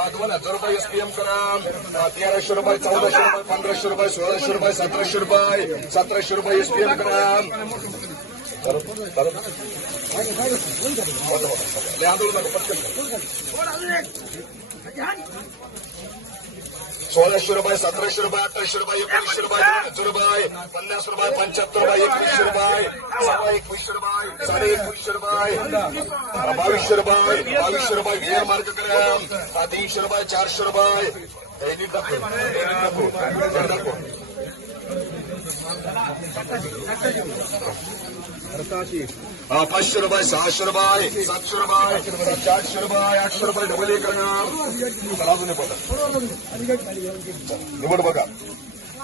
हा, दोन हजार रुपये एसपीएम करा हा, तेराशे रुपये चौदाशे रुपये पंधराशे रुपये सोळाशे रुपये सतराशे रुपये सतराशे रुपये एसपीएम करा परत- परत. लय आंदोलन नका, पटकन. सोळाशे रुपये सतराशे रुपये अठराशे रुपये एकोणीसशे रुपये दोन हजार रुपये पन्नास रुपये पंच्याहत्तर रुपये एकवीसशे रुपये सव्वा एकवीसशे रुपये साडे एकवीसशे रुपये बावीसशे रुपये बावीसशे रुपये वीर मार्क करा तीनशे रुपये चारशे रुपये दाखव. नीट दाखव. हा, पाचशे रुपये सहाशे रुपये सातशे रुपये चारशे रुपये आठशे रुपये डबल एक करणार निवड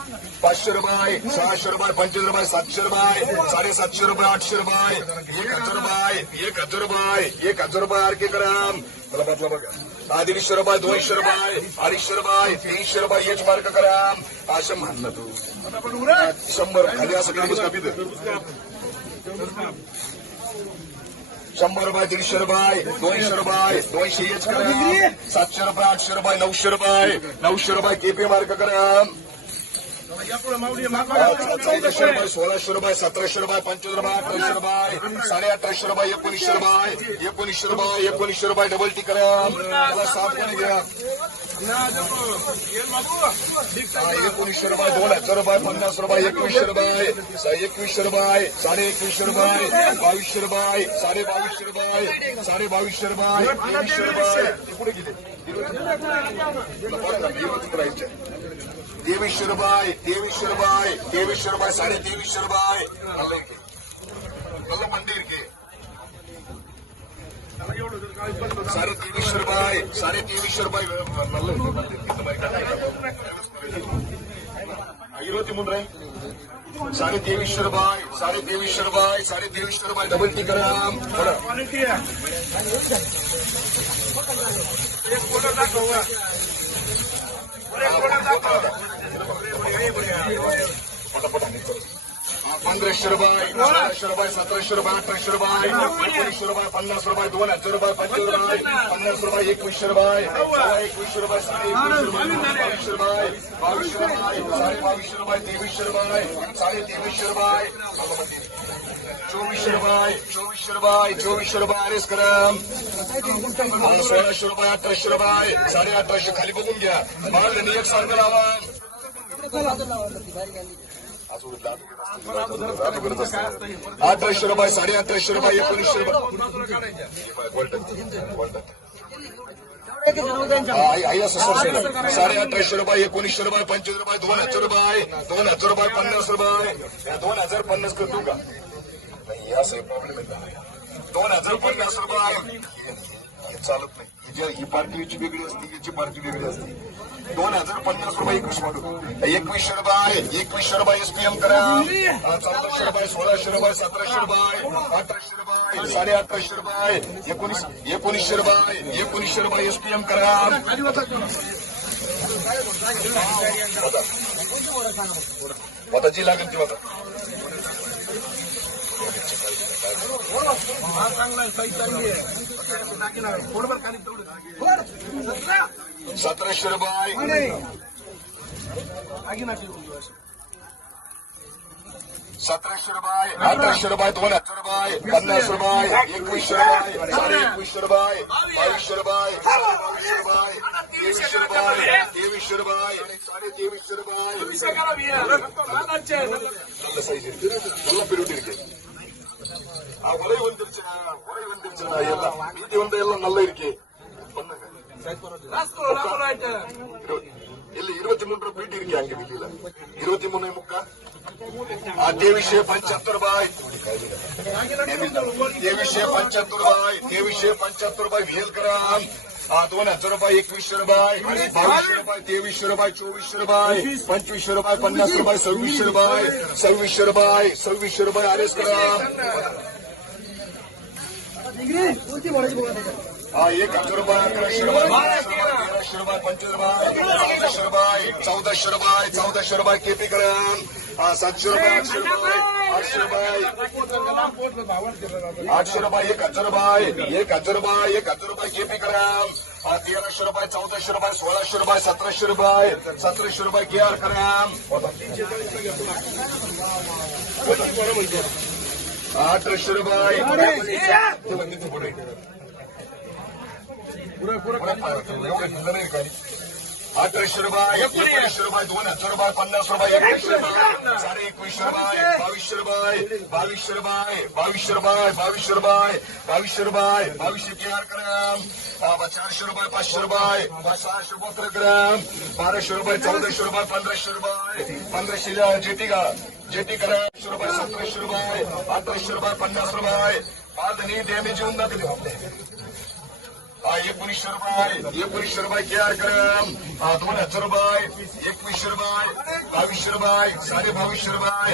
पाचशे रुपये, सहाशे रुपये, पंचवीस रुपये, सातशे रुपये, साडेसातशे रुपये, आठशे रुपये, एक हज़ार रुपये, एक हज़ार रुपये, एक हज़ार रुपये आरके ग्राम मला बदला बघा. दीडशे रुपये, दोनशे रुपये, अडीचशे रुपये, तीनशे रुपये हेच मार्क करा. असं म्हणणं तू. शंभर. खाली असं कधी कापित शंभर रुपये, दीडशे रुपये, दोनशे रुपये, दोनशे हेच करा. सातशे रुपये, आठशे रुपये, नऊशे रुपये नऊशे रुपये, केपी मार्क करा. चौदाशे रुपये सोळाशे रुपये सतराशे रुपये पंचवीस रुपये अठराशे रुपये साडे अठराशे रुपये एकोणीसशे रुपये एकोणीसशे रुपये एकोणीसशे रुपये डबल टी करा त्याला साफ कोणी घ्या हा, एकोणीसशे रुपये दोन हजार रुपये पन्नास रुपये एकवीसशे रुपये स- एकवीसशे रुपये साडे एकवीसशे रुपये बावीसशे रुपये साडे बावीसशे रुपये साडे तेवीस रुपये तेवीस रुपये तेवीस रुपये सारे तेवीस रुपये अल्लाह के। अल्लाह मंदिर के। सारे तेवीस रुपये साढ़े तेवीस रुपये ಐವತ್ತಿ ಮುಂದ್ರೆ साढ़े तेवीस रुपये साढ़े तेवीस रुपये साढ़े तेवीस रुपये डबल टिकर आम एक फ़ोटो दाखवा एक फ़ोटो दाखवा टी ग्राम पंधराशे रुपये सोळाशे रुपये सतराशे रुपये अठराशे रुपये एकोणीसशे रुपये पन्नास रुपये दोन हज़ार रुपये पंचवीस रुपये पन्नास रुपये एकवीसशे रुपये एकवीसशे रुपये साडे एकवीसशे रुपये बावीसशे रुपये बावीसशे रुपये साडे बावीसशे रुपये तेवीसशे रुपये साडे तेवीसशे रुपये चोवीसशे रुपये आर एस सोळाशे रुपये अठराशे रुपये साडे अठराशे खाली बघून घ्या मला एक सारखं लावा अठराशे रुपये साडे अठराशे रुपये एकोणीसशे रुपये आई असं सर साडे अठराशे रुपये एकोणीसशे रुपये पंचवीस रुपये दोन हजार रुपये दोन हजार रुपये पन्नास रुपये. दोन हजार पन्नास करतो का नाही असं प्रॉब्लेम आहे दोन हजार पन्नास रुपये चालत नाही ही ही याची वेगळी असते याची पार्टी वेगळी असते. दोन हज़ार पन्नास रुपये एकवीस म्हणून एकवीसशे रुपये एकवीसशे रुपये एसपीएम करा. चौदाशे रुपये सोळाशे रुपये सतराशे रुपये अठराशे रुपये साडे अठराशे रुपये एकोणीस एकोणीसशे रुपये एकोणीसशे रुपये एसपीएम करा. आता जी लागेल ती आता सतराशे रुपये सतराशे रुपये अठराशे रुपये दोन हज़ार रुपये पन्नास रुपये एकवीसशे रुपये साडे एकवीसशे रुपये बावीसशे रुपये बावीसशे रुपये तेवीसशे रुपये तेवीसशे रुपये साडे तेवीसशे रुपये ಎಲ್ಲ ಪಿರಿಯಡ್ ಆ ಹೊರಗೆ ಬಂದಿರ್ತೀನ ಹೊರಗೆ ಬಂದಿರ್ತೀನ ಎಲ್ಲ ಪ್ರೀತಿ ಒಂದು ಎಲ್ಲ ನಲ್ಲ ಇರಿಕೆ ಇಲ್ಲಿ இருபத்தி மூன்று பீட்டி இருக்கு அங்க வெளியில இருபத்தி மூணு முக்கா तेवीसशे पंच्याहत्तर बाय तेवीसशे पंच्याहत्तर बाय तेवीसशे पंच्याहत्तर बाय व्हेल करा हा दोन हजार रुपये एकवीसशे रुपये बावीसशे रुपये तेवीसशे रुपये चोवीसशे रुपये पंचवीसशे रुपये पन्नास रुपये सव्वीसशे रुपये सव्वीसशे रुपये सव्वीसशे रुपये आर एस करा हा एक अकराशे तेराशे रुपये. पंचवीस रुपये चौदाशे रुपये चौदाशे रुपये चौदाशे रुपये केपी करा हा सातशे रुपये आठशे रुपये आठशे रुपये. आठशे रुपये एक हजार रुपये एक हजार रुपये एक हजार रुपये केपी हा, तेराशे रुपये चौदाशे रुपये सोळाशे रुपये सतराशे रुपये सतराशे रुपये के आर आठ लक्ष रुपये अठराशे रुपये एकोणीसशे रुपये दोन हज़ार रुपये पन्नास रुपये. एकवीसशे रुपये. साडे एकवीसशे रुपये. बावीसशे रुपये बावीसशे रुपये बावीसशे रुपये बावीसशे रुपये बावीसशे रुपये बावीसशे केआर ग्राम चारशे रुपये पाचशे रुपये सहाशे बहात्तर ग्राम बाराशे रुपये चौदाशे रुपये पंधराशे रुपये पंधराशे जेटी का जेटी ग्राम रुपये सतराशे रुपये अठराशे रुपये पन्नास रुपये. बांधणी डॅमेज येऊन दाखवली आपले. Yıkmıştırmay, yıkmıştırmay kıyarkırım. Adımın atırmay, yıkmıştırmay, kavuşturmay, sarı kavuşturmay.